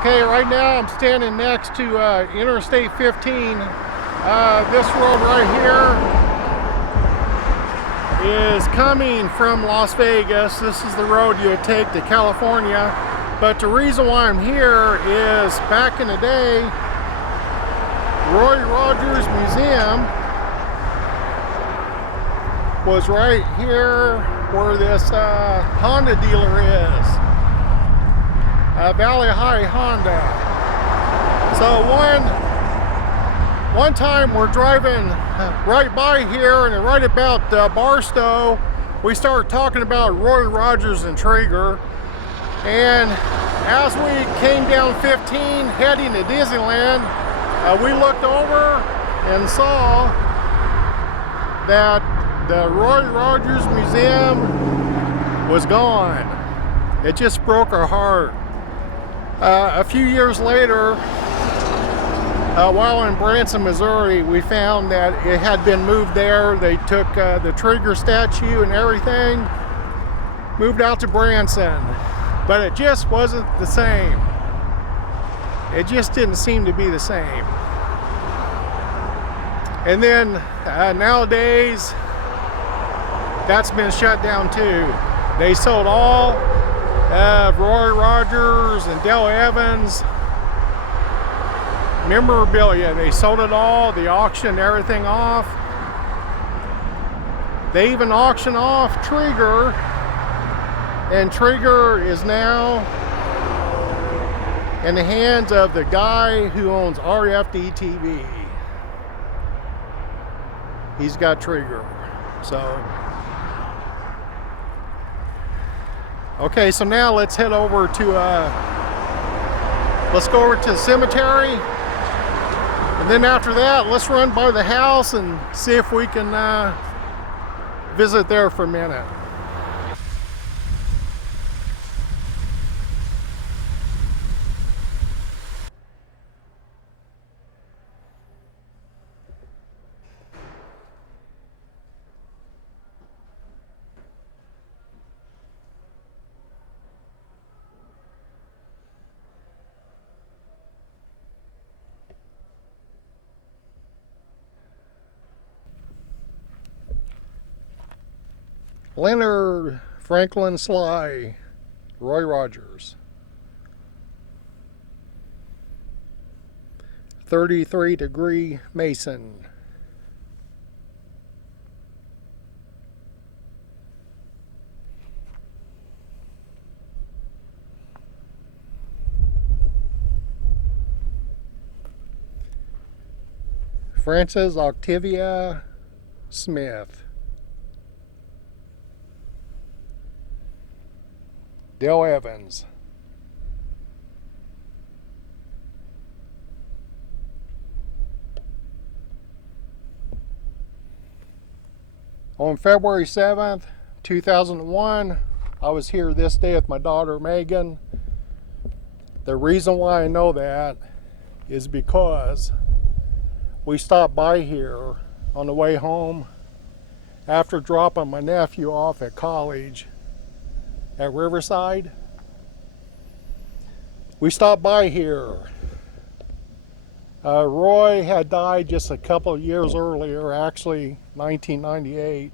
Okay, right now I'm standing next to Interstate 15. This road right here is coming from Las Vegas. This is the road you would take to California. But the reason why I'm here is back in the day, Roy Rogers Museum was right here where this Honda dealer is. Valley High Honda. So one time we're driving right by here, and right about Barstow, we started talking about Roy Rogers and Traeger. And as we came down 15 heading to Disneyland, we looked over and saw that the Roy Rogers Museum was gone. It just broke our heart. A few years later, while in Branson, Missouri, we found that it had been moved there. They took the Traeger statue and everything, moved out to Branson, but it just wasn't the same. It just didn't seem to be the same. And then nowadays, that's been shut down too. They sold all Roy Rogers and Dale Evans memorabilia. They sold it all. They auctioned everything off. They even auctioned off Traeger, and Traeger is now in the hands of the guy who owns RFD TV. He's got Traeger. So okay, so now let's head over to let's go over to the cemetery, and then after that let's run by the house and see if we can visit there for a minute. Leonard Franklin Sly, Roy Rogers. 33-degree Mason. Frances Octavia Smith. Dale Evans. On February 7th, 2001, I was here this day with my daughter Megan. The reason why I know that is because we stopped by here on the way home after dropping my nephew off at college at Riverside. We stopped by here. Roy had died just a couple of years earlier, actually 1998.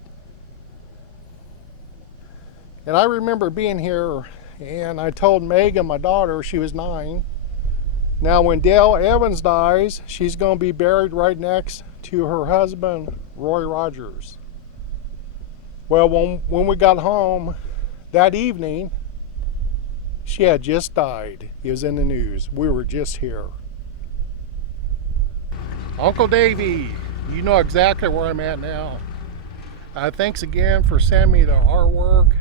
And I remember being here, and I told Megan, my daughter, she was 9. Now when Dale Evans dies, she's going to be buried right next to her husband, Roy Rogers. Well, when we got home that evening, she had just died. It was in the news. We were just here. Uncle Davey, you know exactly where I'm at now. Thanks again for sending me the artwork.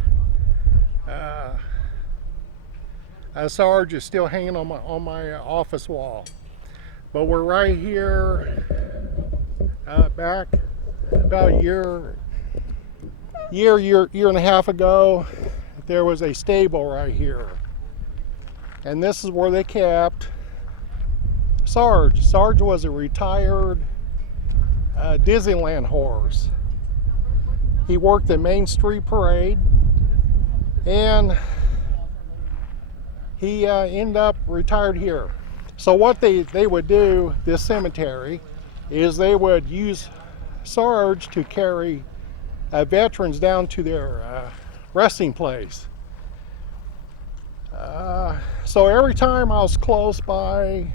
Sarge is still hanging on my office wall. But we're right here, back about a year and a half ago. There was a stable right here, and this is where they kept Sarge. Sarge was a retired Disneyland horse. He worked the Main Street Parade, and he ended up retired here. So what they would do, this cemetery, is they would use Sarge to carry veterans down to their resting place. So every time I was close by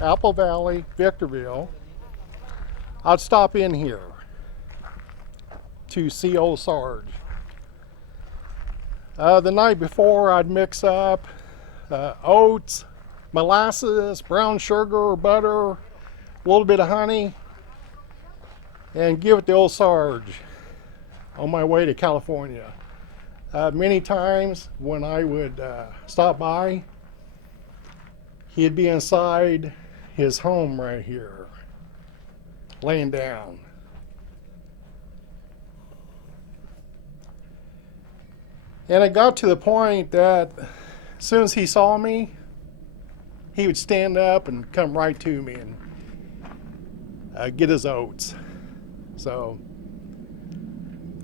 Apple Valley, Victorville, I'd stop in here to see old Sarge. The night before, I'd mix up oats, molasses, brown sugar, butter, a little bit of honey, and give it to old Sarge on my way to California. Many times when I would stop by, he'd be inside his home right here, laying down. And it got to the point that as soon as he saw me, he would stand up and come right to me and get his oats. So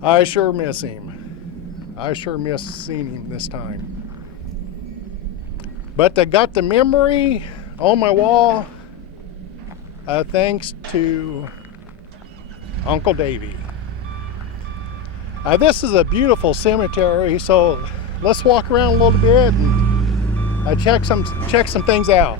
I sure miss him. I sure miss seeing him this time. But I got the memory on my wall thanks to Uncle Davy. This is a beautiful cemetery, so let's walk around a little bit and check some things out.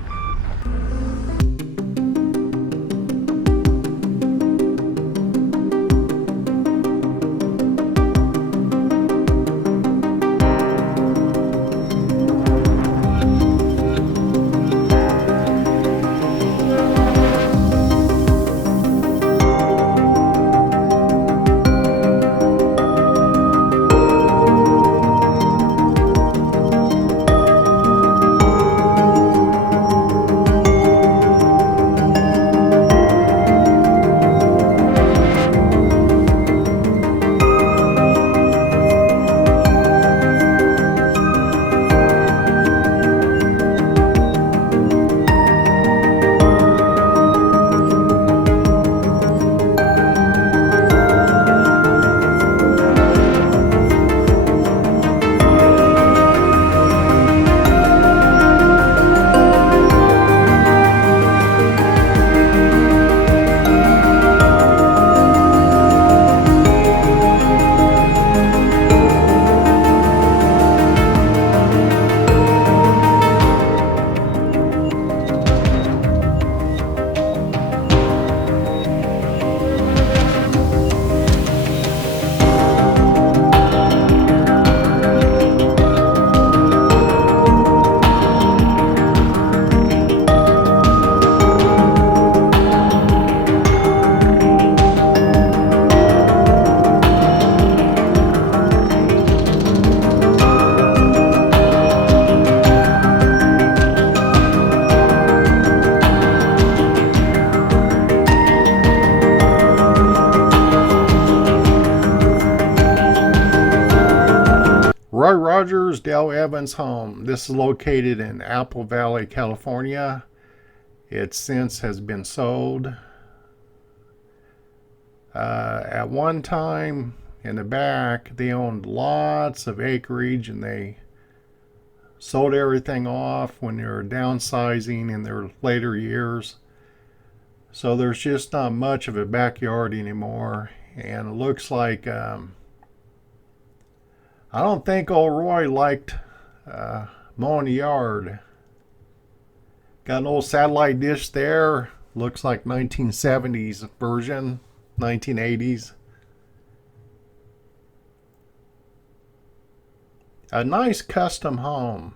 Roy Rogers, Dale Evans' home. This is located in Apple Valley, California. It since has been sold. At one time, in the back, they owned lots of acreage and they sold everything off when they were downsizing in their later years. So there's just not much of a backyard anymore. And it looks like I don't think old Roy liked mowing the yard. Got an old satellite dish there. Looks like 1970s version, 1980s. A nice custom home.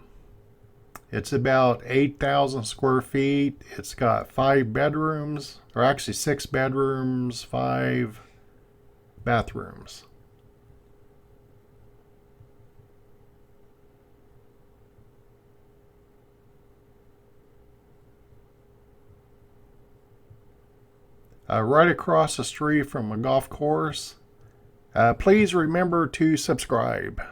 It's about 8,000 square feet. It's got 5 bedrooms, or actually 6 bedrooms, 5 bathrooms. Right across the street from a golf course. Please remember to subscribe.